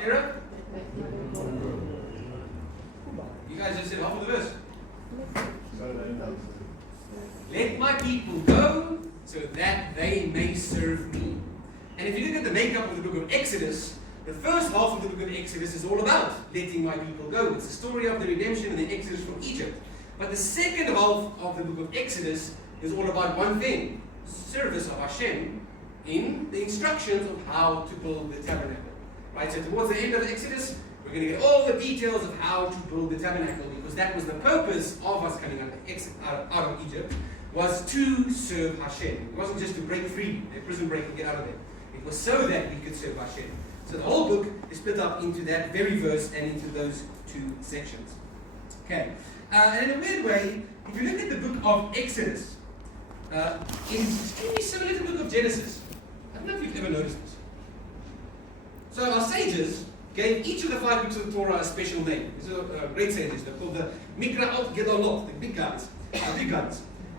Pharaoh? You guys just said half of the verse. Let my people go so that they may serve me. And if you look at the makeup of the book of Exodus, the first half of the book of Exodus is all about letting my people go. It's the story of the redemption and the exodus from Egypt. But the second half of the book of Exodus is all about one thing: service of Hashem in the instructions of how to build the tabernacle. Right? So towards the end of Exodus, we're going to get all the details of how to build the tabernacle, because that was the purpose of us coming out of Egypt, was to serve Hashem. It wasn't just to break free, a prison break and get out of there. It was so that we could serve Hashem. So the whole book is split up into that very verse and into those two sections. Okay. And in a weird way, if you look at the book of Exodus, it's extremely similar to the book of Genesis. I don't know if you've ever noticed this. So our sages gave each of the 5 books of the Torah a special name. These are great sages. They're called the Mikra'ot Gedolot, the big guns.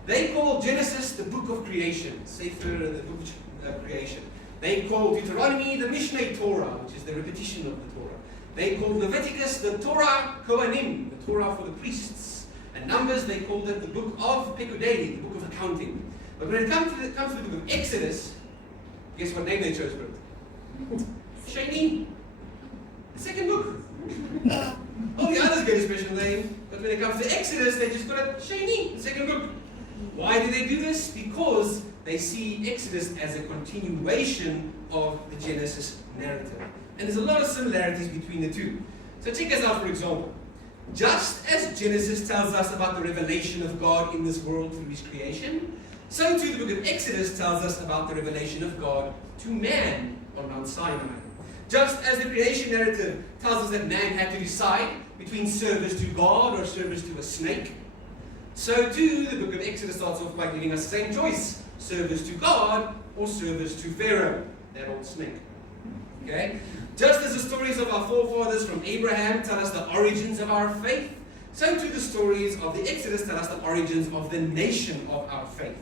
They call Genesis the book of creation, Sefer, the book of creation. They call Deuteronomy the Mishneh Torah, which is the repetition of the Torah. They call Leviticus the Torah Kohanim, the Torah for the priests. And Numbers, they called it the book of Pekudei, the book of accounting. But when it comes to the book of Exodus, guess what name they chose for it? Sheni. The second book. All the others get a special name, but when it comes to Exodus, they just got it Sheni, the second book. Why do they do this? Because they see Exodus as a continuation of the Genesis narrative. And there's a lot of similarities between the two. So check us out, for example. Just as Genesis tells us about the revelation of God in this world through his creation, so too the book of Exodus tells us about the revelation of God to man on Mount Sinai. Just as the creation narrative tells us that man had to decide between service to God or service to a snake, so too the book of Exodus starts off by giving us the same choice: service to God or service to Pharaoh, that old snake. Okay? Just as the stories of our forefathers from Abraham tell us the origins of our faith, so too the stories of the Exodus tell us the origins of the nation of our faith.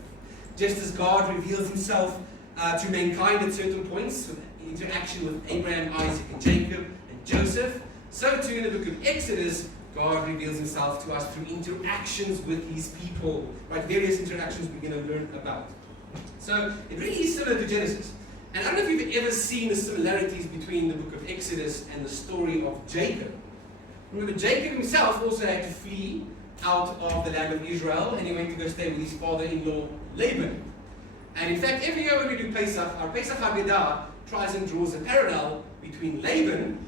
Just as God reveals himself to mankind at certain points, with interaction with Abraham, Isaac, and Jacob, and Joseph, so too in the book of Exodus, God reveals himself to us through interactions with his people, right? Various interactions we're going to learn about. So it really is similar to Genesis. And I don't know if you've ever seen the similarities between the book of Exodus and the story of Jacob. Remember, Jacob himself also had to flee out of the land of Israel, and he went to go stay with his father-in-law, Laban. And in fact, every year when we do Pesach, our Pesach Haggadah tries and draws a parallel between Laban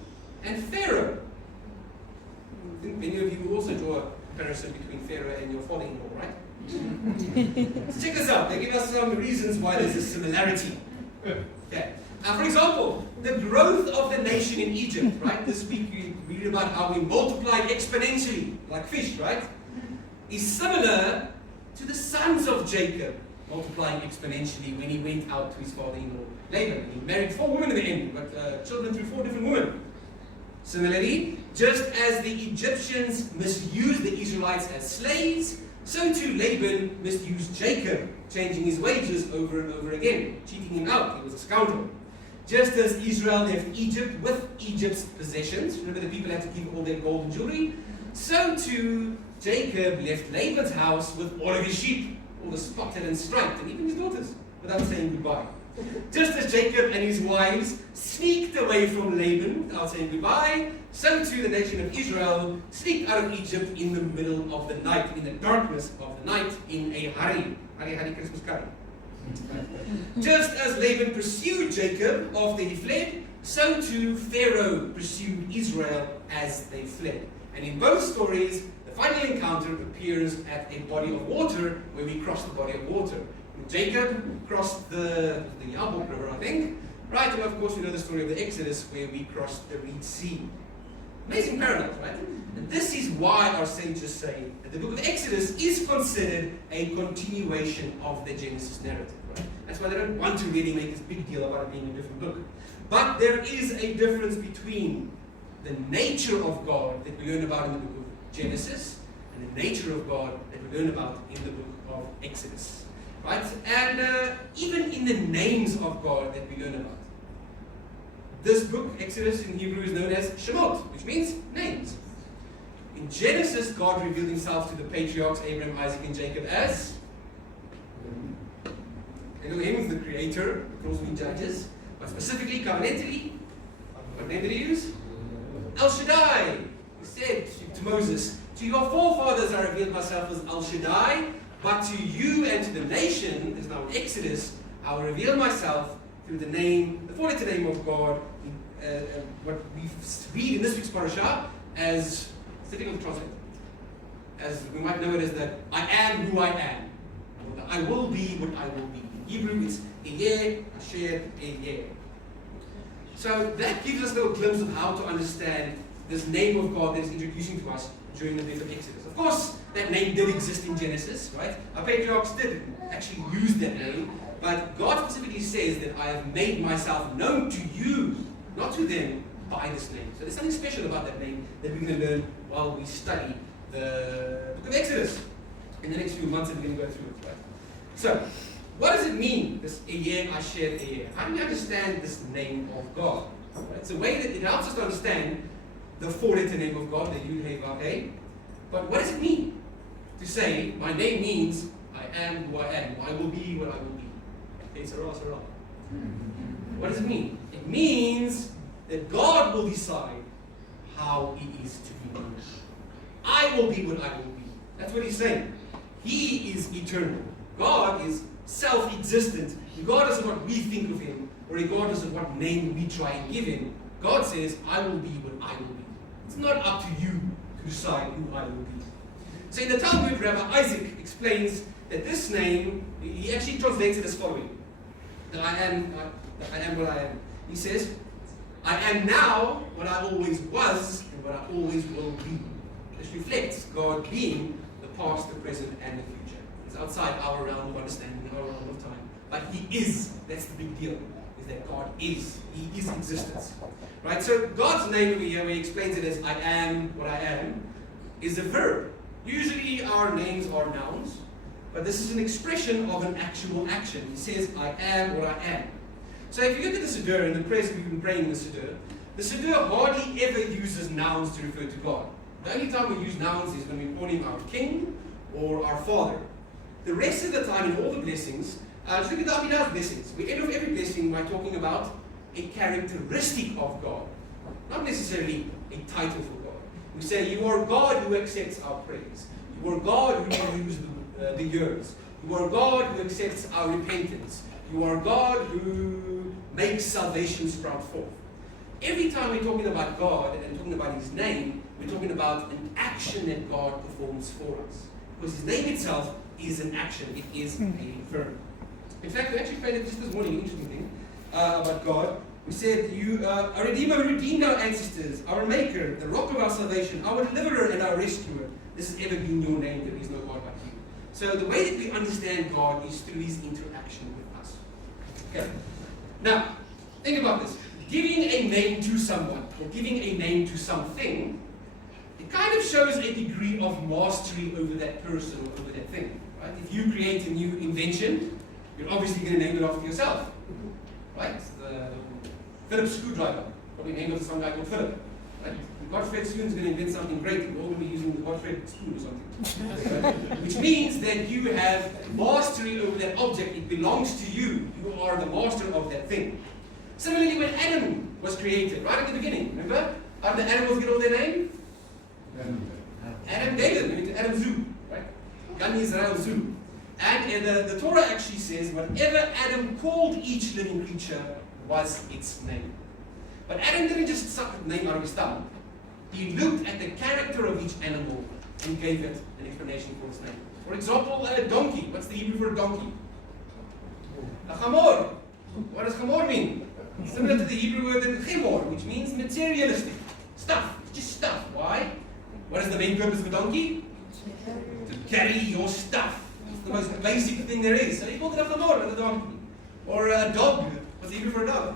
and Pharaoh. I think many of you also draw a comparison between Pharaoh and your father-in-law, right? So check this out. They give us some reasons why there's a similarity. Okay. For example, the growth of the nation in Egypt, right? This week we read about how we multiplied exponentially, like fish, right? Is similar to the sons of Jacob multiplying exponentially when he went out to his father-in-law, Laban. He married 4 women in the end, but children through 4 different women. Similarly, just as the Egyptians misused the Israelites as slaves, so too Laban misused Jacob, changing his wages over and over again, cheating him out. He was a scoundrel. Just as Israel left Egypt with Egypt's possessions, remember the people had to give all their gold and jewelry, so too Jacob left Laban's house with all of his sheep, all the spotted and striped, and even his daughters, without saying goodbye. Just as Jacob and his wives sneaked away from Laban without saying goodbye, so too the nation of Israel sneaked out of Egypt in the middle of the night, in the darkness of the night, in a hurry. Hurry, Christmas curry. Just as Laban pursued Jacob after he fled, so too Pharaoh pursued Israel as they fled. And in both stories, the final encounter appears at a body of water where we cross the body of water. Jacob crossed the Yabok River, I think. Right, and of course we know the story of the Exodus where we crossed the Red Sea. Amazing parallels, right? And this is why our sages say that the book of Exodus is considered a continuation of the Genesis narrative, right? That's why they don't want to really make this big deal about it being a different book. But there is a difference between the nature of God that we learn about in the book of Genesis and the nature of God that we learn about in the book of Exodus. Right? And even in the names of God that we learn about. This book, Exodus in Hebrew, is known as Shemot, which means names. In Genesis, God revealed himself to the patriarchs, Abraham, Isaac, and Jacob as Elohim, the creator, according to Judges, but specifically, covenantally, what name did he use? El Shaddai. He said to Moses, to your forefathers I revealed myself as El Shaddai, but to you and to the nation, as now in Exodus, I will reveal myself through the name, the four-letter name of God, what we read in this week's parasha as, difficult to translate, as we might know it as that I am who I am, or the I will be what I will be. In Hebrew, it's Ehyeh, Asher, Ehyeh. So that gives us a little glimpse of how to understand this name of God that is introducing to us during the book of Exodus. Of course, that name did exist in Genesis, right? Our patriarchs did actually use that name, but God specifically says that I have made myself known to you, not to them, by this name. So there's something special about that name that we're going to learn while we study the book of Exodus in the next few months, and we're going to go through it, right? So, what does it mean, this Ehyeh, Asher, Ehyeh? How do we understand this name of God? Right? It's a way that it helps us to understand the four-letter name of God, the Yud, Hey, Vav, Hey. But what does it mean to say, my name means I am who I am, I will be what I will be? Okay, Sarah. What does it mean? It means that God will decide how He is to be known. I will be what I will be. That's what He's saying. He is eternal. God is self-existent, regardless of what we think of Him, or regardless of what name we try and give Him. God says, I will be what I will be. It's not up to you to decide who I will be. So in the Talmud, Rabbi Isaac explains that this name, he actually translates it as following. That I am what I am. He says, I am now what I always was and what I always will be. This reflects God being the past, the present, and the future. It's outside our realm of understanding, our realm of time. But He is. That's the big deal. Is that God is. He is existence. Right? So God's name over here, where He explains it as I am what I am, is a verb. Usually our names are nouns, but this is an expression of an actual action. He says, I am what I am. So if you look at the Siddur and the prayers we've been praying in the Siddur hardly ever uses nouns to refer to God. The only time we use nouns is when we're calling our King or our Father. The rest of the time in all the blessings, just look at the Abinah's blessings. We end off every blessing by talking about a characteristic of God, not necessarily a title for God. We say, you are God who accepts our praise. You are God who renews the years. You are God who accepts our repentance. You are God who makes salvation sprout forth. Every time we're talking about God and talking about His name, we're talking about an action that God performs for us. Because His name itself is an action. It is a verb. In fact, we actually prayed it just this morning, an interesting thing about God. We said, you, our Redeemer who redeemed our ancestors, our Maker, the rock of our salvation, our deliverer and our rescuer. This has ever been your name, there is no God like you. So the way that we understand God is through His interaction with us. Okay. Now, think about this. Giving a name to someone, or giving a name to something, it kind of shows a degree of mastery over that person or over that thing. Right? If you create a new invention, you're obviously going to name it after yourself. Right? The Phillips screwdriver, probably named after some guy called Philip. Right? Godfred soon is going to invent something great, and we're all going to be using the Godfred spoon or something. Which means that you have mastery over that object. It belongs to you. You are the master of that thing. Similarly, when Adam was created, right at the beginning, remember? How did the animals get all their name? Adam gave them. Adam Zoo, right? Gan Israel Zoo. And the Torah actually says, whatever Adam called each living creature was its name. But Adam didn't just suck the name out of his tongue. He looked at the character of each animal and gave it an explanation for its name. For example, a donkey. What's the Hebrew for a donkey? A chamor. What does chamor mean? Similar to the Hebrew word chemor, which means materialistic. Stuff. It's just stuff. Why? What is the main purpose of a donkey? To carry your stuff. It's the most basic thing there is. So he called it a chamor, not a donkey. Or a dog. What's the Hebrew for a dog?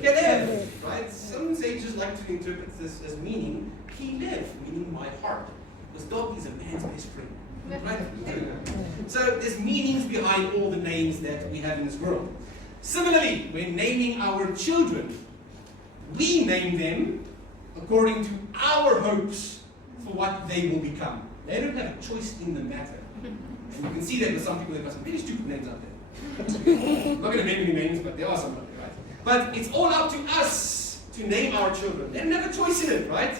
Kelev, right? Some sages like to interpret this as meaning Kelev, meaning my heart. Because dog is a man's best friend. Right? So there's meanings behind all the names that we have in this world. Similarly, when naming our children, We name them according to our hopes for what they will become. They don't have a choice in the matter. And you can see that with some people, they've got some very stupid names out there. I'm not going to name any names, but there are some out there, right? But it's all up to us to name our children. They don't have a choice in it, right?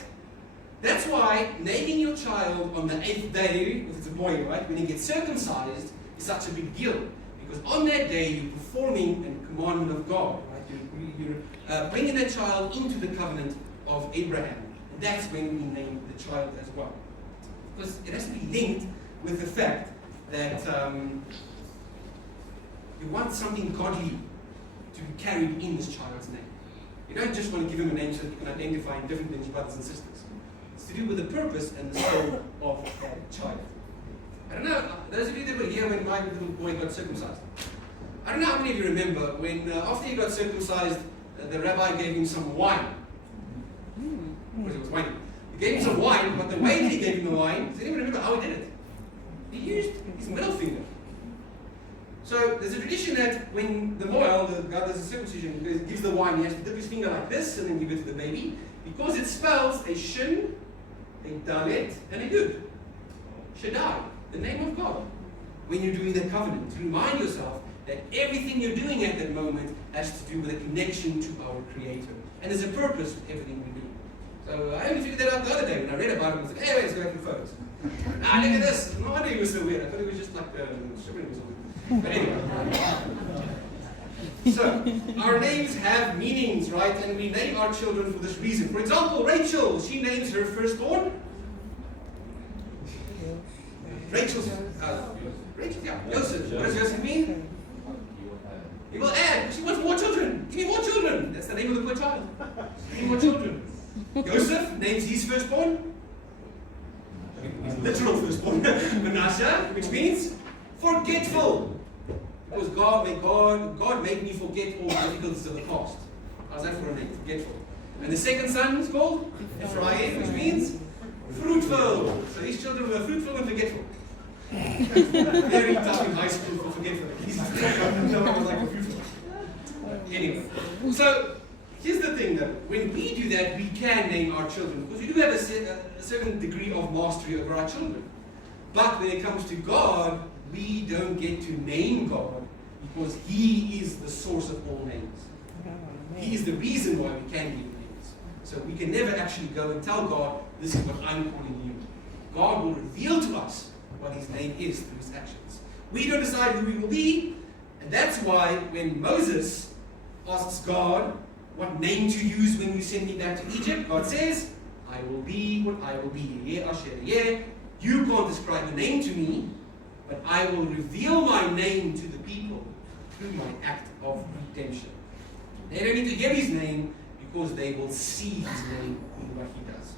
That's why naming your child on the 8th day, if it's a boy, right, when he gets circumcised, is such a big deal. Because on that day, you're performing a commandment of God, right? You're bringing that child into the covenant of Abraham. And that's when we name the child as well. Because it has to be linked with the fact that you want something godly to be carried in this child's name. You don't just want to give him a name so that you can identify him different than his brothers and sisters. It's to do with the purpose and the soul of that child. I don't know, those of you that were here when my little boy got circumcised. I don't know how many of you remember when after he got circumcised, the rabbi gave him some wine. Because it was wine. He gave him some wine, but the way that he gave him the wine, does anyone remember how he did it? He used his middle finger. So there's a tradition that when the moel, the guy does the circumcision, gives the wine, he has to dip his finger like this and then give it to the baby, because it spells a shin, a dalet, and a yud. Shaddai, the name of God. When you're doing that covenant, to remind yourself that everything you're doing at that moment has to do with a connection to our Creator. And there's a purpose with everything we do. So I only figured that out the other day when I read about it. I was like, hey, let's go back to the photos. Look at this. No wonder he was so weird. I thought it was just like shivering or something. But anyway. So, our names have meanings, right? And we name our children for this reason. For example, Rachel, she names her firstborn. Rachel, yeah. Joseph. What does Joseph mean? He will add. She wants more children. Give me more children. That's the name of the poor child. Give me more children. Joseph names his firstborn. His literal firstborn. Manasseh, which means forgetful. Because God made me forget all the difficulties of the past. How's that for a name? Forgetful. And the second son is called Ephraim, which means fruitful. So these children were fruitful and forgetful. Very tough in high school for forgetfulness. No one was like fruitful. Anyway, so here's the thing though. When we do that, we can name our children because we do have a certain degree of mastery over our children. But when it comes to God, we don't get to name God because He is the source of all names. He is the reason why we can give names. So we can never actually go and tell God, this is what I'm calling you. God will reveal to us what His name is through His actions. We don't decide who we will be, and that's why when Moses asks God what name to use when you send me back to Egypt, God says, I will be what I will be. You can't describe a name to me, but I will reveal my name to the people through my act of redemption. They don't need to hear His name because they will see His name in what He does.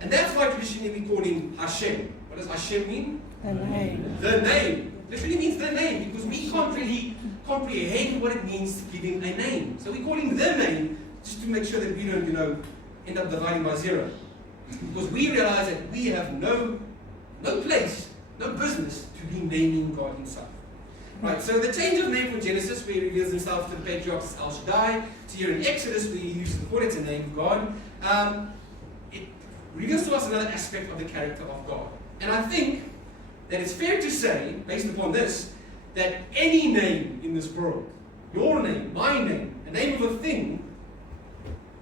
And that's why traditionally we call Him Hashem. What does Hashem mean? The name. The name. Literally means the name because we can't really comprehend what it means to give Him a name. So we call Him the name just to make sure that we don't, end up dividing by zero. Because we realize that we have no place, no business to be naming God Himself. Right, so the change of name from Genesis, where He reveals Himself to the patriarchs as El Shaddai, to here in Exodus, where He uses the word to name God, it reveals to us another aspect of the character of God. And I think that it's fair to say, based upon this, that any name in this world, your name, my name, the name of a thing,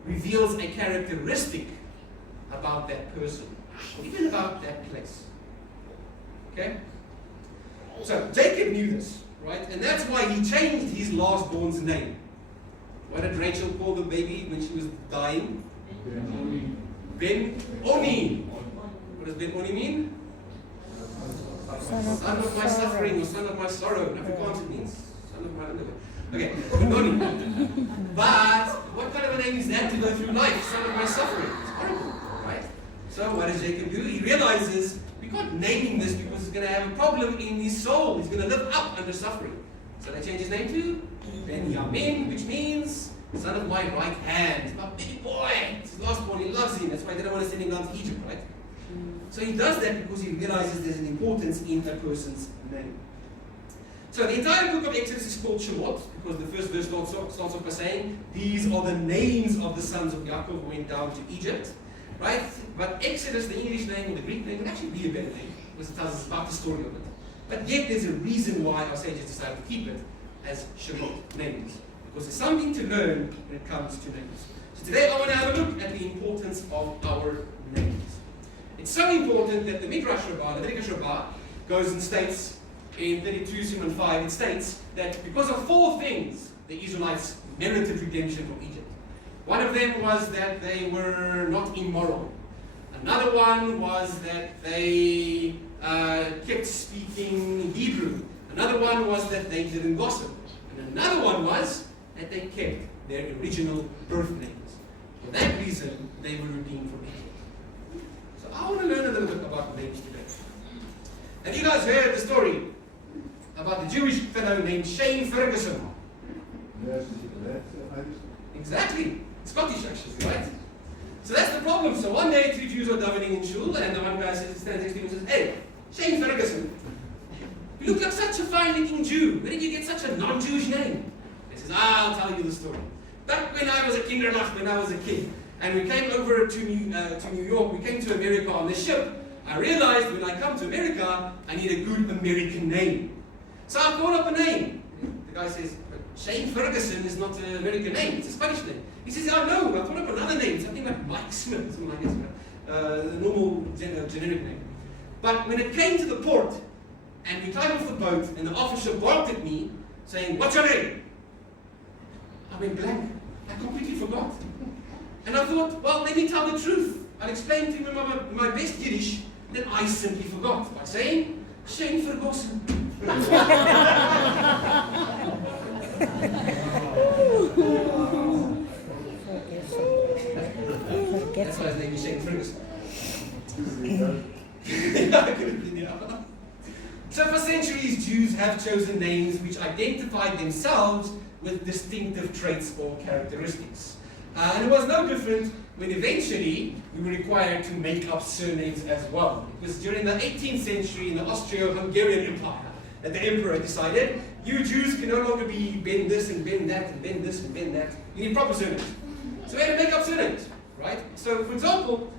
reveals a characteristic about that person, even about that place. Okay? So Jacob knew this, right? And that's why he changed his lastborn's name. What did Rachel call the baby when she was dying? Ben-Oni. What does Ben-Oni mean? Son of my suffering or son of my sorrow. In Afrikaans it means son of my underwear. Okay, Ben-Oni. But what kind of a name is that to go through life? Son of my suffering. It's horrible, right? So what does Jacob do? He realizes we can't name him this because he's going to have a problem in his soul. He's going to live up under suffering. So they change his name to Ben-Yamin, which means son of my right hand. My baby boy. It's his last born. He loves him. That's why they don't want to send him down to Egypt, right? So he does that because he realizes there's an importance in a person's name. So the entire book of Exodus is called Shemot, because the first verse starts off by saying, these are the names of the sons of Yaakov who went down to Egypt. Right? But Exodus, the English name or the Greek name, would actually be a better name, because it tells us about the story of it. But yet there's a reason why our sages decided to keep it as Shemot, names. Because there's something to learn when it comes to names. So today I want to have a look at the importance of our names. It's so important that the Midrash Rabbah, the Leviticus Rabbah, goes and states in 32 Simon 5, it states that because of 4 things the Israelites merited redemption from Egypt. One of them was that they were not immoral. Another one was that they kept speaking Hebrew. Another one was that they didn't gossip. And another one was that they kept their original birth names. For that reason, they were redeemed from Egypt. So I want to learn a little bit about names today. Have you guys heard the story about the Jewish fellow named Shane Ferguson? Yes, exactly. Scottish actually, right? So that's the problem. So one day 2 Jews are davening in shul, and the one guy stands next to him and says, "Hey, Shane Ferguson, you look like such a fine-looking Jew. Where did you get such a non-Jewish name?" He says, "I'll tell you the story. Back when I was a kindernacht, when I was a kid, and we came over to New York, we came to America on the ship, I realized when I come to America, I need a good American name. So I thought up a name." The guy says, "But Shane Ferguson is not an American name, it's a Spanish name." He says, "Oh no, I thought up another name, something like Mike Smith, something like this, the normal generic name. But when it came to the port, and we climbed off the boat, and the officer barked at me, saying, 'What's your name?' I went blank. I completely forgot. And I thought, well, let me tell the truth. I'll explain to him in my best Yiddish that I simply forgot by saying, 'Shane Ferguson.'" That's why his name is Shane Ferguson. So for centuries, Jews have chosen names which identified themselves with distinctive traits or characteristics. And it was no different when eventually we were required to make up surnames as well. Because during the 18th century in the Austro-Hungarian Empire, that the emperor decided, you Jews can no longer be Ben this and Ben that and Ben this and Ben that. You need proper surnames. So we had to make up surnames, right? So for example,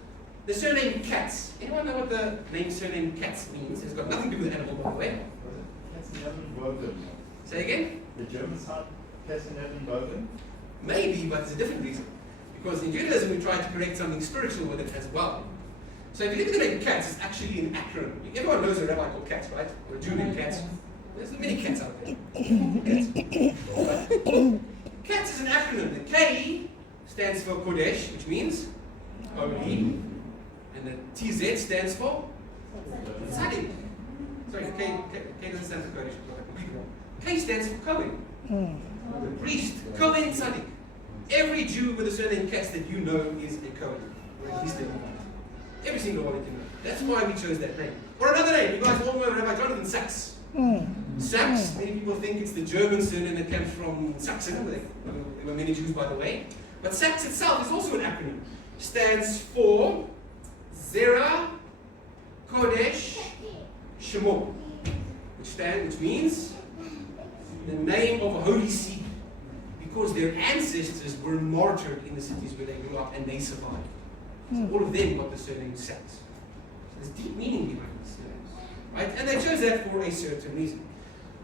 the surname Katz. Anyone know what the name surname Katz means? It's got nothing to do with animal, by the way. Say again? The Germans had Katz in Evan. Maybe, but it's a different reason. Because in Judaism we try to correct something spiritual with it as well. So if you look at the name Katz, it's actually an acronym. Everyone knows a rabbi called Katz, right? Or a Jew named Katz. There's many Katz out there. Katz is an acronym. The K stands for Kodesh, which means holy. And the TZ stands for Tzaddik. Sorry, K doesn't stand for Kodesh. K stands for Kohen. The priest, Kohen Tzaddik. Every Jew with a surname Katz that you know is a Kohen. Or at least every single one that you know. That's why we chose that name. Or another name. You guys all know Rabbi Jonathan Sachs. Sachs, many people think it's the German surname that comes from Saxon. There were many Jews, by the way. But Sachs itself is also an acronym. Stands for Zera Kodesh Shemot, which means the name of a holy seed, because their ancestors were martyred in the cities where they grew up and they survived. So all of them got the surname Sachs. So there's deep meaning behind this surname, right? And they chose that for a certain reason.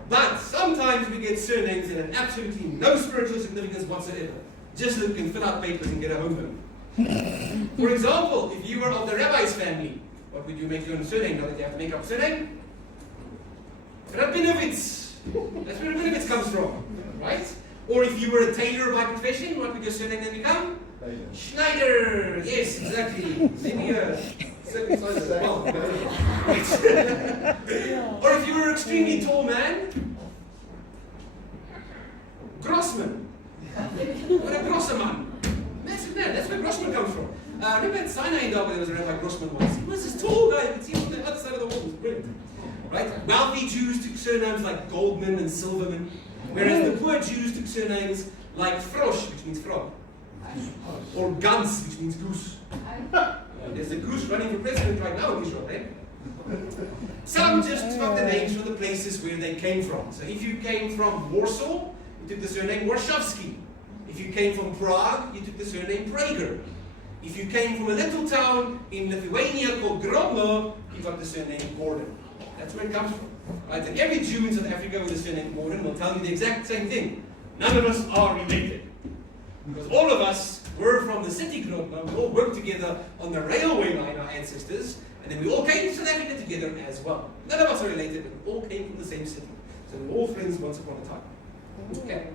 But sometimes we get surnames that have absolutely no spiritual significance whatsoever. Just so you can fill out papers and get a home loan. For example, if you were of the rabbi's family, what would you make your own surname now that you have to make up a surname? Rabinovitz. That's where Rabinovitz comes from, right? Or if you were a tailor by profession, what would your surname then become? Schneider. Yes, exactly. Maybe a circumcised as well. Or if you were an extremely tall man, Grossman. What a Grosserman. Massive man. That's where Grossman comes from. Remember at Sinai where there was a Rabbi Grossman once? He was this tall guy. You could see him on the other side of the wall. It was brilliant. Right? Wealthy Jews took surnames like Goldman and Silverman, whereas the poor Jews took surnames like Frosch, which means frog, or Gans, which means goose. There's a goose running for president right now in Israel, right? Some just got the names from the places where they came from. So if you came from Warsaw, you took the surname Warszawski. If you came from Prague, you took the surname Prager. If you came from a little town in Lithuania called Grodno, you got the surname Gordon. That's where it comes from. Right? And every Jew in South Africa with the surname Gordon will tell you the exact same thing. None of us are related. Because all of us were from the city Grodno. We all worked together on the railway line, our ancestors. And then we all came to South Africa together as well. None of us are related, but we all came from the same city. So we were all friends once upon a time. Okay.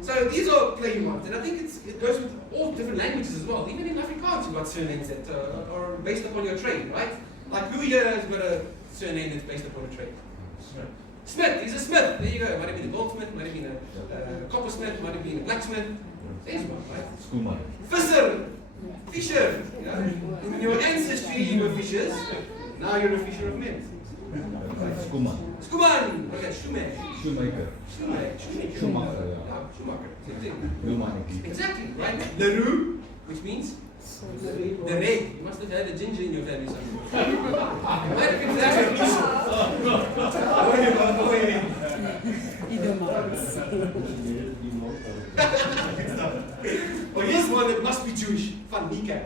So these are plain ones, and I think it goes with all different languages as well. Even in Afrikaans, you've got surnames that are based upon your trade, right? Like who here has got a surname that's based upon a trade? Smith. Smith, he's a smith. There you go. Might have been a goldsmith, might have been a coppersmith, might have been a blacksmith. There's one, right? Schoolman. Visser, fisher. You know? In your ancestry, you were fishers. Now you're a fisher of men. Schoolman. Schoolman. Okay, shoemaker. Shoemaker. Shoemaker. Schumacher, yeah. Yeah, Schumacher. Same thing. Humanity. Exactly, right? Leroux, which means the red. You must have had a ginger in your family somewhere. You might have been that. Well, here's one that must be Jewish. Van Niekerk.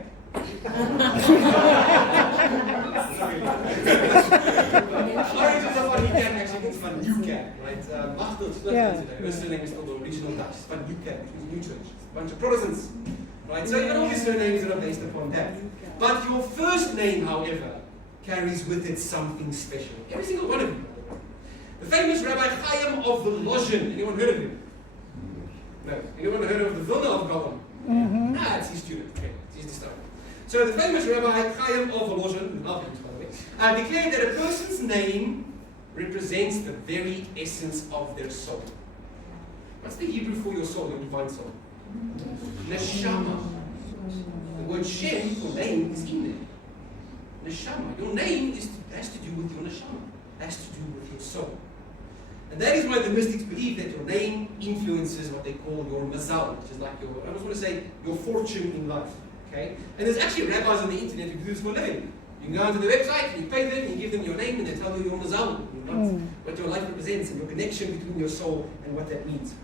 Origins of Van Niekerk actually means Van Nieuwkerk, right? Machtel, her surname is still the original Dutch. Van Nieuwkerk, which means new church. It's a bunch of Protestants. Right? So you got all these surnames that are based upon that. But your first name, however, carries with it something special. Every single one of you. The famous Rabbi Chaim of the Lozhen. Anyone heard of him? No. Anyone heard of the Vilna of Gaon? Ah, it's his student. Okay, it's his disciple. So the famous Rabbi Chaim of Volozhin, by the way, declared that a person's name represents the very essence of their soul. What's the Hebrew for your soul, your divine soul? Neshama. The word Shem, your name, is in there. Neshama. Your name has to do with your neshama. Has to do with your soul. And that is why the mystics believe that your name influences what they call your mazal, which is like your, I just want to say, your fortune in life. Okay? And there's actually rabbis on the internet who do this for a living. You can go onto the website, and you pay them, you give them your name, and they tell you your mazal, what your life represents, and your connection between your soul and what that means.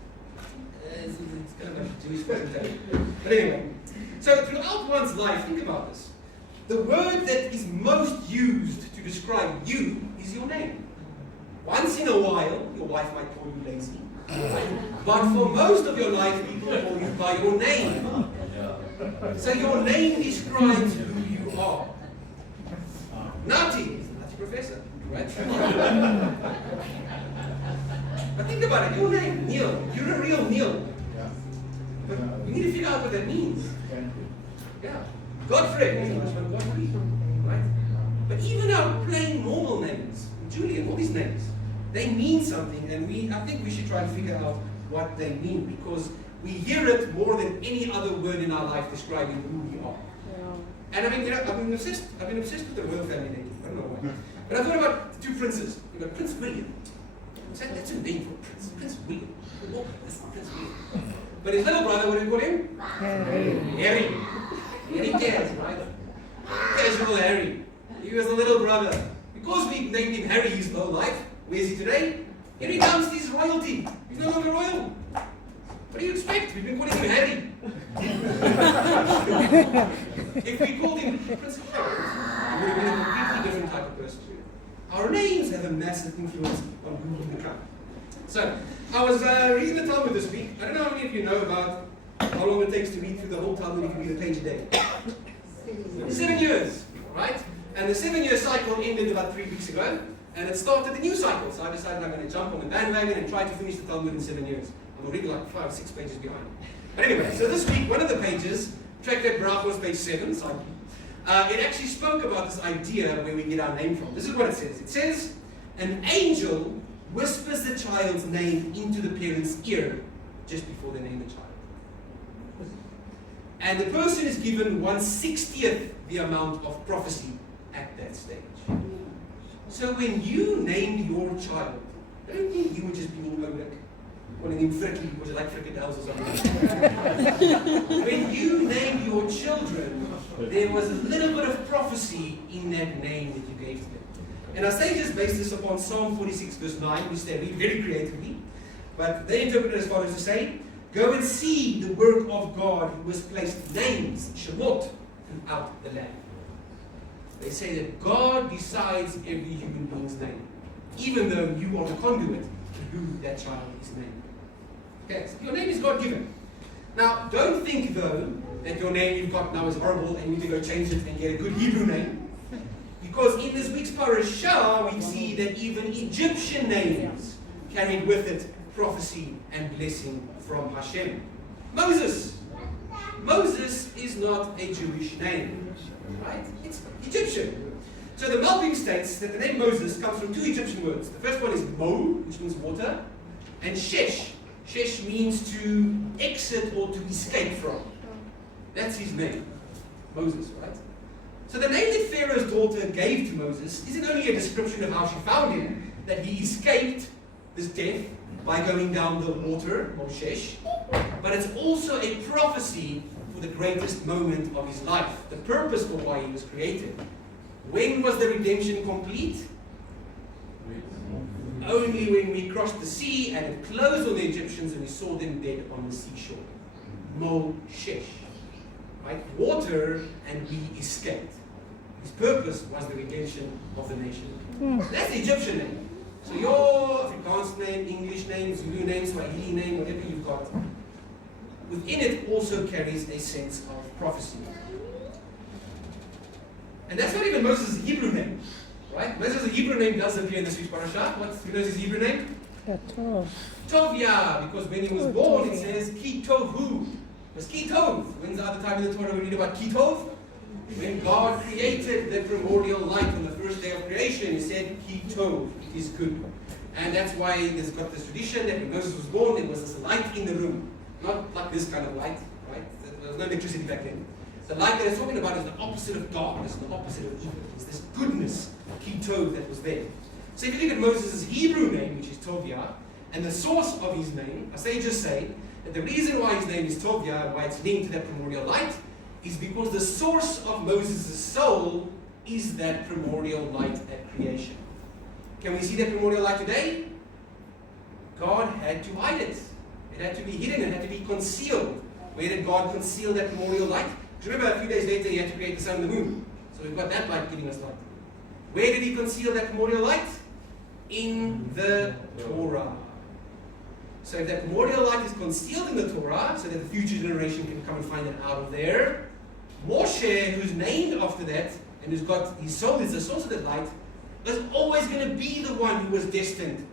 It's kind of like a Jewish presentation. But anyway, so throughout one's life, think about this. The word that is most used to describe you is your name. Once in a while, your wife might call you lazy. But for most of your life, people call you by your name. So your name describes who you are. Nati is the Nati professor, right? But think about it, your name, Neil. You're a real Neil. But you need to figure out what that means. Yeah. Godfrey, Godfrey, right? But even our plain normal names, Julian, all these names, they mean something, and I think we should try and figure out what they mean, because we hear it more than any other word in our life describing who we are. Yeah. And I mean, I've been obsessed with the royal family lately. I don't know why. But I thought about the two princes. You've got Prince William. That's a name for a prince. Prince William. Oh, that's Prince William. But his little brother, what do you call him? Harry. Harry Cares, right? Casual Harry. He was the little brother. Because we named him Harry his whole life, where is he today? Here he comes, he's royalty. He's no longer royal. What do you expect? We've been calling him Harry. If we called him Prince Harold, he would have been a completely different type of person. Our names have a massive influence on who we become. So, I was reading the Talmud this week. I don't know how many of you know about how long it takes to read through the whole Talmud if you read a page a day. 7 years, right? And the 7-year cycle ended about 3 weeks ago, and it started a new cycle. So I decided I'm going to jump on the bandwagon and try to finish the Talmud in 7 years. I'm already like 5 or 6 pages behind. But anyway, so this week, one of the pages, Tractate Brachos, page 7, cycle, it actually spoke about this idea where we get our name from. This is what it says. It says, an angel whispers the child's name into the parent's ear just before they name the child. And the person is given 1/60th the amount of prophecy at that stage. So when you named your child, don't think you were just being Oleg. calling him Frikkie because you like frikadelles or something. When you named your children, there was a little bit of prophecy in that name that you gave to them. And our sages based this upon Psalm 46 verse 9, which they read very creatively. But they interpret it as follows to say, go and see the work of God who has placed names, Shemot, throughout the land. They say that God decides every human being's name, even though you are the conduit to who that child is named. Okay, so your name is God-given. Now, don't think though that your name you've got now is horrible and you need to go change it and get a good Hebrew name. Because in this week's parashah, we see that even Egyptian names carried with it prophecy and blessing from Hashem. Moses. Moses is not a Jewish name, right? It's Egyptian. So the Malbim states that the name Moses comes from two Egyptian words. The first one is Mo, which means water, and Shesh. Shesh means to exit or to escape from. That's his name, Moses, right? So the name that Pharaoh's daughter gave to Moses isn't only a description of how she found him, that he escaped this death by going down the water, Moshesh, but it's also a prophecy for the greatest moment of his life, the purpose for why he was created. When was the redemption complete? Only when we crossed the sea and it closed on the Egyptians and we saw them dead on the seashore. Moshesh. Right? Water, and we escaped. His purpose was the redemption of the nation. That's the Egyptian name. So your Afrikaans name, English name, Zulu name, Swahili name, whatever you've got, within it also carries a sense of prophecy. And that's not even Moses' Hebrew name. Right? Moses' Hebrew name does appear in the Swiss parasha. Who knows his Hebrew name? Tov. Tovia, because when he was born it says Ki Tovu. It was Ki Tov. When's the other time in the Torah we read about Ki Tov? When God created the primordial light on the first day of creation, he said Ki Tov, it is good. And that's why there's got this tradition that when Moses was born there was this light in the room. Not like this kind of light, right? There was no electricity back then. The light that it's talking about is the opposite of darkness, the opposite of evil. It's this goodness, Ki Tov, that was there. So if you look at Moses' Hebrew name, which is Tovia, and the source of his name, our sages say that the reason why his name is Tovia and why it's linked to that primordial light is because the source of Moses' soul is that primordial light at creation. Can we see that primordial light today? God had to hide it. It had to be hidden, it had to be concealed. Where did God conceal that primordial light? Remember, a few days later, he had to create the sun and the moon. So we've got that light giving us light. Where did he conceal that primordial light? In the Torah. So if that primordial light is concealed in the Torah, so that the future generation can come and find it out of there, Moshe, who's named after that, and who's got his soul is the source of that light, is always going to be the one who was destined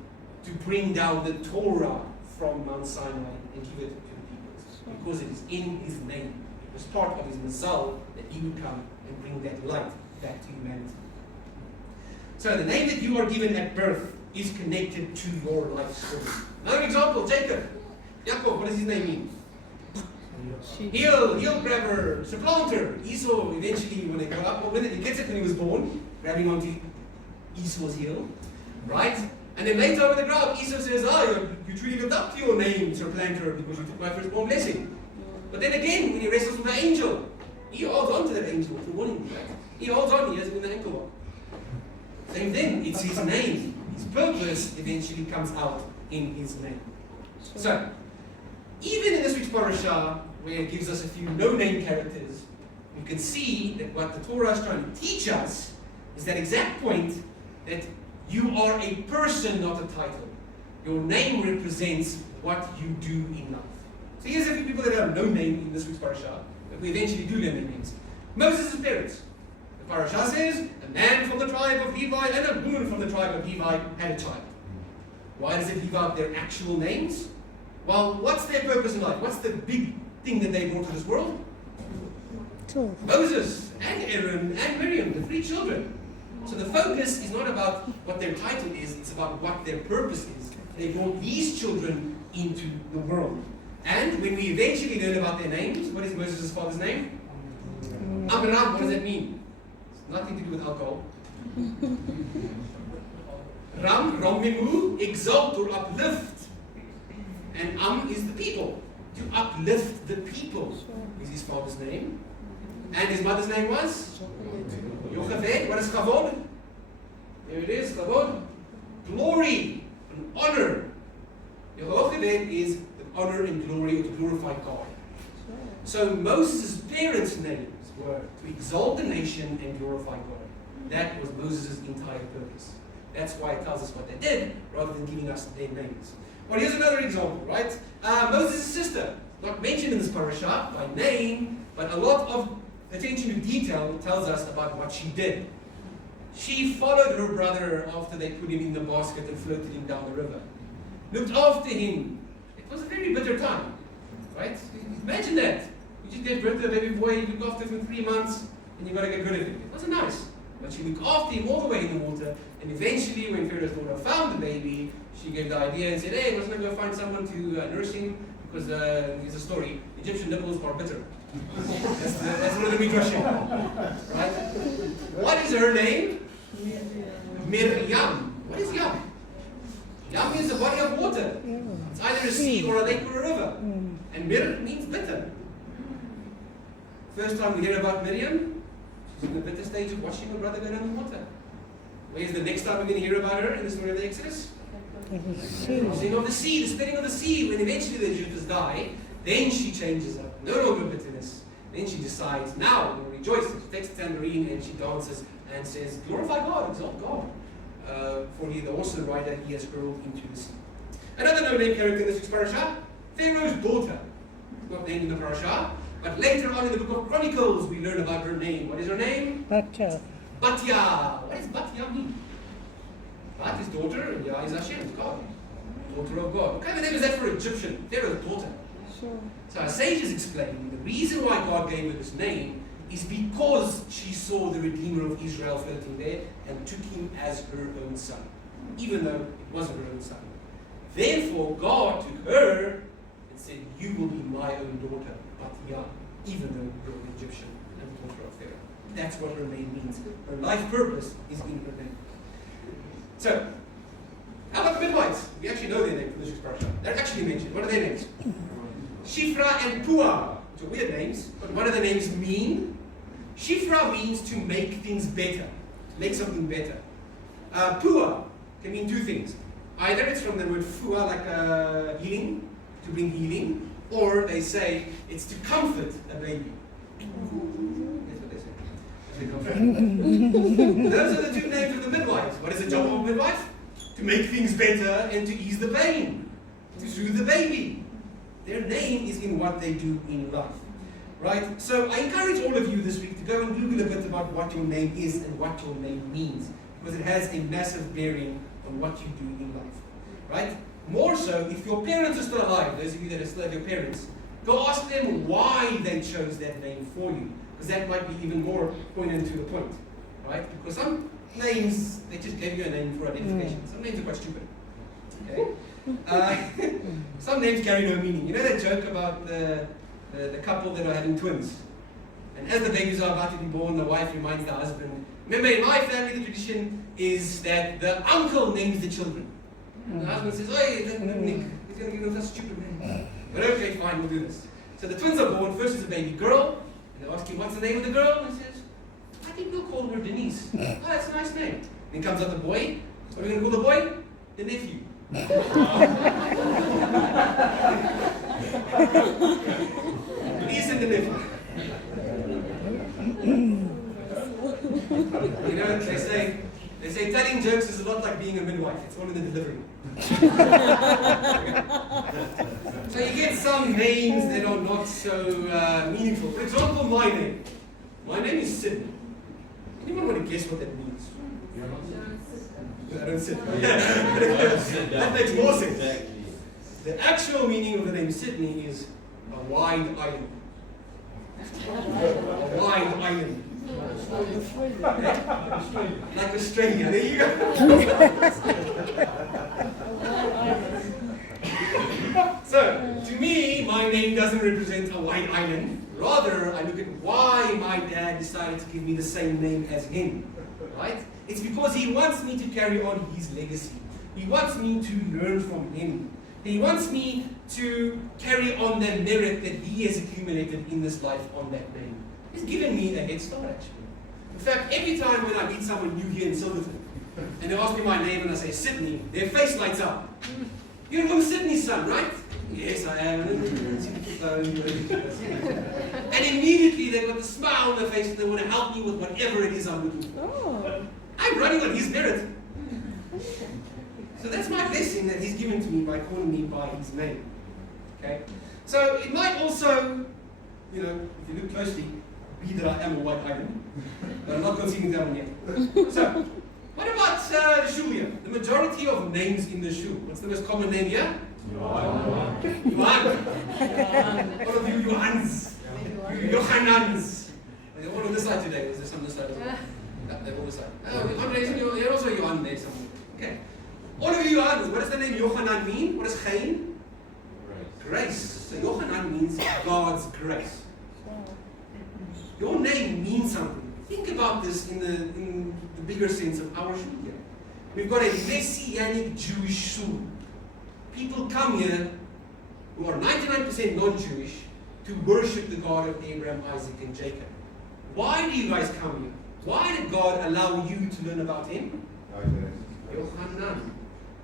to bring down the Torah from Mount Sinai and give it to the peoples. Because it is in his name. It was part of his Mazal that he would come and bring that light back to humanity. So the name that you are given at birth is connected to your life story. Another example, Jacob. Yaakov, what does his name mean? Heel grabber, supplanter. Esau, eventually, when they grow up, when he gets it when he was born, grabbing onto Esau's heel, right? And then later on in the grow up, Esau says, you truly lived up to your name, supplanter, because you took my firstborn blessing. But then again, when he wrestles with the angel, he holds on to that angel for warning, right? He holds on, he has it in the ankle lock. Same thing, it's his name. His purpose eventually comes out in his name. So, even in this week's parasha, where it gives us a few no-name characters, we can see that what the Torah is trying to teach us is that exact point that you are a person, not a title. Your name represents what you do in life. So here's a few people that have no name in this week's parasha, but we eventually do learn their names. Moses' parents. The parasha says, a man from the tribe of Levi and a woman from the tribe of Levi had a child. Why does it leave out their actual names? Well, what's their purpose in life? What's the big thing that they brought to this world? Moses and Aaron and Miriam, the 3 children. So the focus is not about what their title is, it's about what their purpose is. They brought these children into the world. And when we eventually learn about their names, what is Moses' father's name? Amram, what does that mean? It's nothing to do with alcohol. Ram, Romimu, exalt or uplift. And is the people. To uplift the people is his father's name. And his mother's name was? Yocheved. What is Kavod? There it is, Kavod. Glory and honor. Yocheved is the honor and glory, or to glorify God. So Moses' parents' names were to exalt the nation and glorify God. That was Moses' entire purpose. That's why it tells us what they did, rather than giving us their names. Well, here's another example, right? Moses' sister, not mentioned in this parasha by name, but a lot of attention to detail tells us about what she did. She followed her brother after they put him in the basket and floated him down the river. Looked after him. It was a very bitter time, right? Imagine that. You just gave birth to a baby boy, you look after him for 3 months, and you got to get rid of him. It wasn't nice. But she looked after him all the way in the water, and eventually, when Pharaoh's daughter found the baby, she gave the idea and said, hey, wasn't I going to find someone to nurse him? Because here's a story, Egyptian nipples are bitter. That's one of the midrashim. Right? What is her name? Miriam. What is Yam? Yam is a body of water. It's either a sea or a lake or a river. And Mir means bitter. First time we hear about Miriam, she's in the bitter stage of watching her brother go down the water. Where's the next time we're going to hear about her in the story of the Exodus? Crossing of the sea, the splitting of the sea. When eventually the Jews die, then she changes up. No longer bitterness. Then she decides, now we'll rejoice. She takes the tambourine and she dances and says, glorify God, exalt God. For he, the awesome rider, he has hurled into the sea. Another no-name character in this week's parasha, Pharaoh's daughter. Not named in the parasha, but later on in the book of Chronicles, we learn about her name. What is her name? Batya. Batya. What does Batya mean? Bat is daughter, and Yah is Hashem, God. Daughter of God. What kind of name is that for Egyptian? Pharaoh's daughter. Sure. So our sages explain the reason why God gave her this name is because she saw the Redeemer of Israel floating there and took him as her own son, even though it wasn't her own son. Therefore, God took her and said, you will be my own daughter, Batya, even though you're an Egyptian and the daughter of Pharaoh. That's what her name means. Her life purpose is in her name. So, how about the midwives? We actually know their name from this week's parasha. They're actually mentioned. What are their names? Shifra and Pua, which are weird names, but what do the names mean? Shifra means to make things better, make something better. Pua can mean two things. Either it's from the word fua, like healing, to bring healing, or they say it's to comfort a baby. That's what they say. Those are the two names of the midwives. What is the job of a midwife? To make things better and to ease the pain, to soothe the baby. Their name is in what they do in life. Right? So I encourage all of you this week to go and Google a bit about what your name is and what your name means, because it has a massive bearing on what you do in life. Right? More so, if your parents are still alive, those of you that are still have your parents, go ask them why they chose that name for you, because that might be even more poignant to the point. Right? Because some names, they just gave you a name for identification. Some names are quite stupid. Okay? Some names carry no meaning. You know that joke about the couple that are having twins? And as the babies are about to be born, the wife reminds the husband, remember in my family the tradition is that the uncle names the children. And the husband says, hey, that Nick, he's going to give them such a stupid name. But okay, fine, we'll do this. So the twins are born. First is a baby girl. And they ask him, what's the name of the girl? And he says, I think we'll call her Denise. Oh, that's a nice name. Then comes out the boy. What are we going to call the boy? The nephew. Denise and the nephew. You know, they say telling jokes is a lot like being a midwife. It's all in the delivery. So you get some names that are not so meaningful. For example, my name. My name is Sydney. Anyone want to guess what that means? I don't sit. That makes more sense. The actual meaning of the name Sydney is a wide island. A wide island. Like Australia. There you go. So, to me, my name doesn't represent a wide island. Rather, I look at why my dad decided to give me the same name as him. Right? It's because he wants me to carry on his legacy. He wants me to learn from him. He wants me to carry on the merit that He has accumulated in this life on that name. He's given me a head start, actually. In fact, every time when I meet someone new here in Silverton, and they ask me my name and I say Sydney, their face lights up. You're from Sydney's son, right? Yes, I am. And immediately they've got the smile on their face and they want to help me with whatever it is I'm looking for. I'm running on His merit. So that's my blessing that He's given to me by calling me by His name. Okay? So it might also, if you look closely, be that I am a white island. But I'm not conceding that one yet. So, what about the shul here? The majority of names in the shul. What's the most common name here? Johan. All of you Johans. Johannans. They're all on this side today. Was there some on this side as well? They're all this side. Oh, Andre, you're also Johan there somewhere. Okay. All of you Johannans. What does the name Yochanan mean? What does Chaim? Grace. So Yochanan means God's grace. Your name means something. Think about this in the bigger sense of our shul here. We've got a Messianic Jewish shul. People come here who are 99% non-Jewish to worship the God of Abraham, Isaac, and Jacob. Why do you guys come here? Why did God allow you to learn about Him? Yochanan,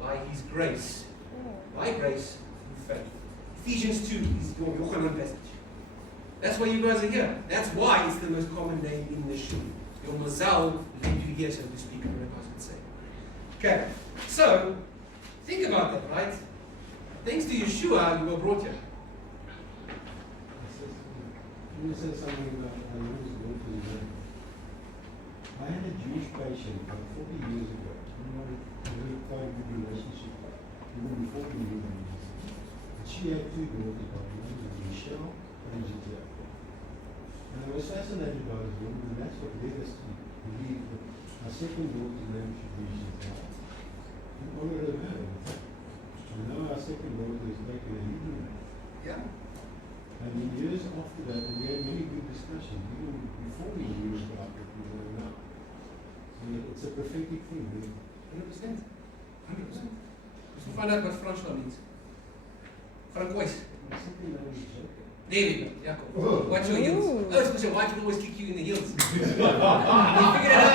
by His grace. By grace, through faith. Ephesians 2 is your Yochanan passage. That's why you guys are here. That's why it's the most common name in the shul. Your mazal led you here, so to speak, what I would say. Okay, so think about that, right? Thanks to Yeshua, you were brought here. You said something about I had a Jewish patient about 40 years ago. A very quite good relationship, even before we knew them. And she had two daughters by the name of Michelle and Gita. And I was fascinated by this woman, and that's what led us to believe that our second daughter's name should be Gita. In honor of her. And now our second daughter is taken a Hebrew name. Yeah. And in years after that, we had many good discussions, even before we knew about what we know now. So it's a prophetic thing. 100%. 100%. Let's find out what Francois means. Francois. My second name is Jacob. There we go, Jacob. Oh. Watch your heels. Oh, it's because your wife will always kick you in the heels. You figured it out.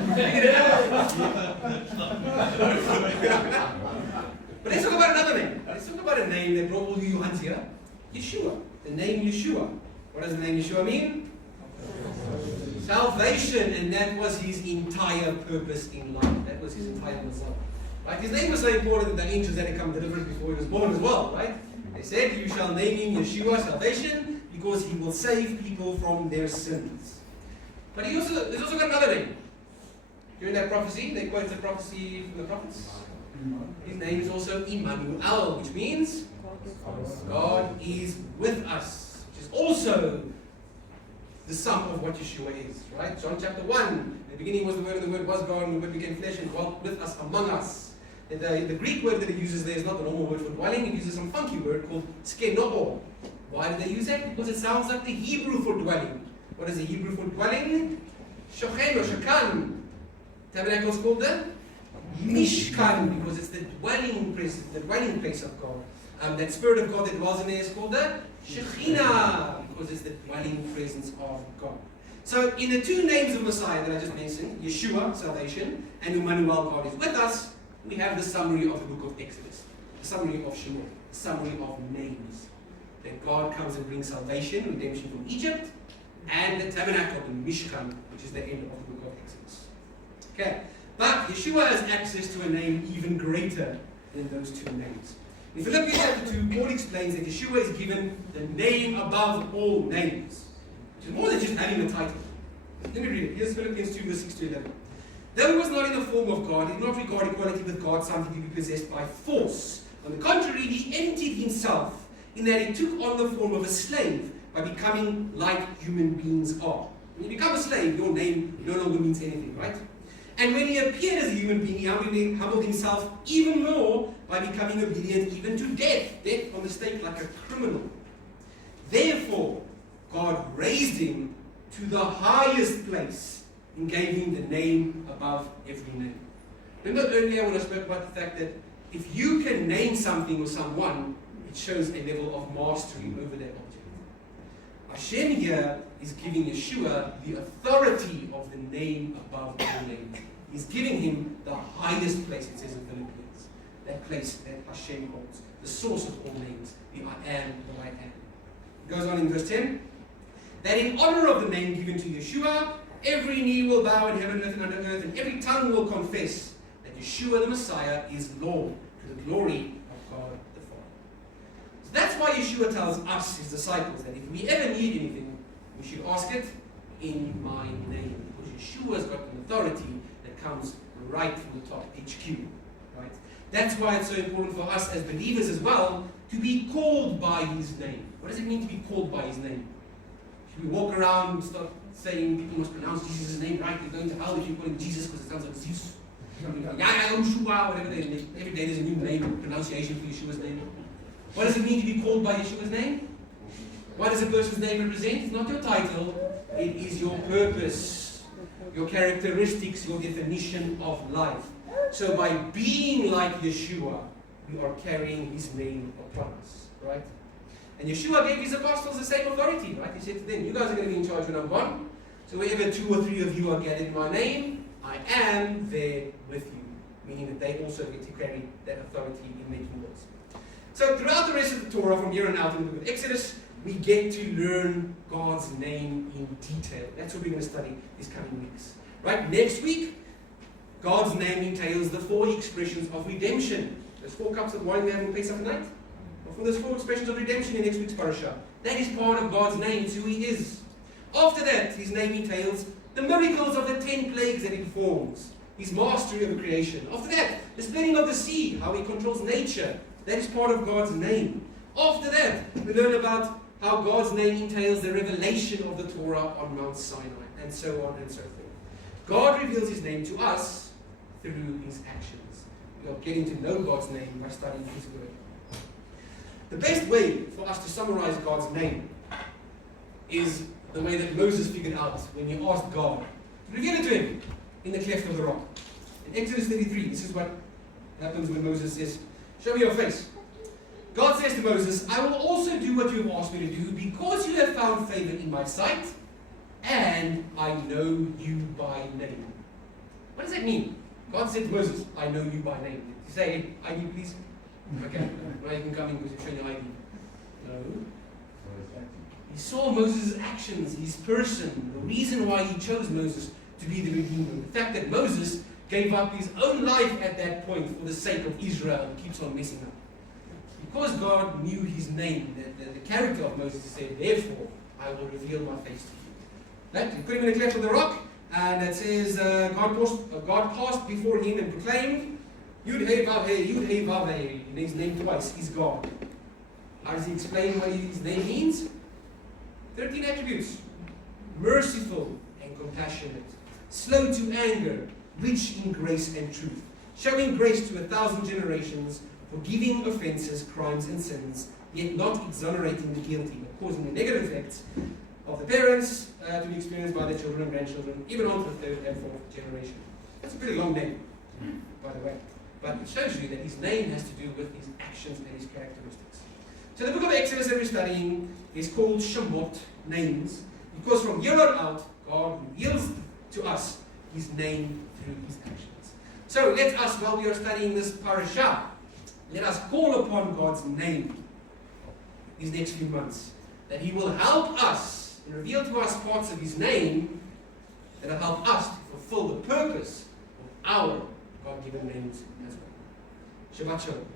You figured it out. But let's talk about another name. Let's talk about a name that brought all you Johans here. Yeshua. The name Yeshua. What does the name Yeshua mean? Salvation. And that was His entire purpose in life. That was His entire Messiah. Right? His name was so important that the angels had to come deliver it before He was born as well. Right? They said, you shall name Him Yeshua, salvation, because He will save people from their sins. But there's also got another name. During that prophecy, they quoted a prophecy from the prophets. His name is also Emmanuel, which means God is with us, which is also the sum of what Yeshua is, right? John chapter 1, in the beginning was the Word, and the Word was God, and the Word became flesh and dwelt with us, among us. And the Greek word that it uses there is not the normal word for dwelling, it uses some funky word called skenoo. Why did they use that? Because it sounds like the Hebrew for dwelling. What is the Hebrew for dwelling? Shochen or shakan. Tabernacle is called the Mishkan, because it's the dwelling place of God. That Spirit of God that dwells in there is called the Shekhinah, because it's the dwelling presence of God. So in the two names of Messiah that I just mentioned, Yeshua, salvation, and Emmanuel, God is with us, we have the summary of the book of Exodus, the summary of Shemot, the summary of names. That God comes and brings salvation, redemption from Egypt, and the tabernacle, the Mishkan, which is the end of the book of Exodus. Okay, but Yeshua has access to a name even greater than those two names. In Philippians chapter 2, Paul explains that Yeshua is given the name above all names, which is more than just having a title. Let me read it. Here's Philippians 2, verse 6 to 11. Though He was not in the form of God, He did not regard equality with God something to be possessed by force. On the contrary, He emptied Himself in that He took on the form of a slave by becoming like human beings are. When you become a slave, your name no longer means anything, right? And when He appeared as a human being, He humbled Himself even more by becoming obedient even to death on the stake like a criminal. Therefore, God raised Him to the highest place and gave Him the name above every name. Remember earlier when I spoke about the fact that if you can name something or someone, it shows a level of mastery over that object. Hashem here is giving Yeshua the authority of the name above all names. He's giving him the highest place, it says in Philippians. That place that Hashem holds, the source of all names, the I am, the I am. It goes on in verse 10. That in honor of the name given to Yeshua, every knee will bow in heaven, earth, and under earth, and every tongue will confess that Yeshua the Messiah is Lord, to the glory of God the Father. So that's why Yeshua tells us, his disciples, that if we ever need anything, we should ask it in my name. Because Yeshua's got an authority that comes right from the top, HQ. Right? That's why it's so important for us as believers as well to be called by his name. What does it mean to be called by his name? Should we walk around and start saying people must pronounce Jesus' name right? You're going to hell if you call him Jesus because it sounds like Zeus. Yeshua, whatever they make. Every day there's a new name, pronunciation for Yeshua's name. What does it mean to be called by Yeshua's name? What does a person's name represent? It's not your title, it is your purpose, your characteristics, your definition of life. So by being like Yeshua, we are carrying his name upon us, right? And Yeshua gave his apostles the same authority, right? He said to them, you guys are going to be in charge when I'm gone. So wherever 2 or 3 of you are gathered in my name, I am there with you. Meaning that they also get to carry that authority in making laws. So throughout the rest of the Torah, from here on out in the book of Exodus, we get to learn God's name in detail. That's what we're going to study these coming weeks. Right? Next week, God's name entails the 4 expressions of redemption. There's 4 cups of wine we have in Pesach night. Well, there's 4 expressions of redemption in next week's parasha. That is part of God's name. It's who he is. After that, his name entails the miracles of the 10 plagues that he performs. His mastery of the creation. After that, the splitting of the sea, how he controls nature. That is part of God's name. After that, we learn about how God's name entails the revelation of the Torah on Mount Sinai, and so on and so forth. God reveals his name to us through his actions. We are getting to know God's name by studying his word. The best way for us to summarize God's name is the way that Moses figured out when he asked God to reveal it to him in the cleft of the rock. In Exodus 33, this is what happens when Moses says, show me your face. God says to Moses, I will also do what you have asked me to do because you have found favor in my sight and I know you by name. What does that mean? God said to Moses, I know you by name. Did you say, ID please? Okay, now you can come in because you've shown your ID. No. He saw Moses' actions, his person, the reason why he chose Moses to be the Redeemer. The fact that Moses gave up his own life at that point for the sake of Israel and keeps on messing up. Because God knew his name, the character of Moses, he said, therefore, I will reveal my face to you. That, he put him in the cleft of the rock, and it says, God passed before him and proclaimed, Yud Hey Vav Hey, Yud Hey Vav Hey. He names his name twice, he's God. How does he explain what his name means? 13 attributes. Merciful and compassionate, slow to anger, rich in grace and truth, showing grace to 1,000 generations, forgiving offenses, crimes and sins, yet not exonerating the guilty, but causing the negative effects of the parents to be experienced by their children and grandchildren, even on to the 3rd and 4th generation. That's a pretty long name, by the way. But it shows you that his name has to do with his actions and his characteristics. So the book of Exodus that we're studying is called Shemot, names, because from here on out, God reveals to us his name through his actions. So let us, while we are studying this parasha, let us call upon God's name these next few months, that he will help us and reveal to us parts of his name that will help us to fulfill the purpose of our God-given names as well. Shabbat Shalom.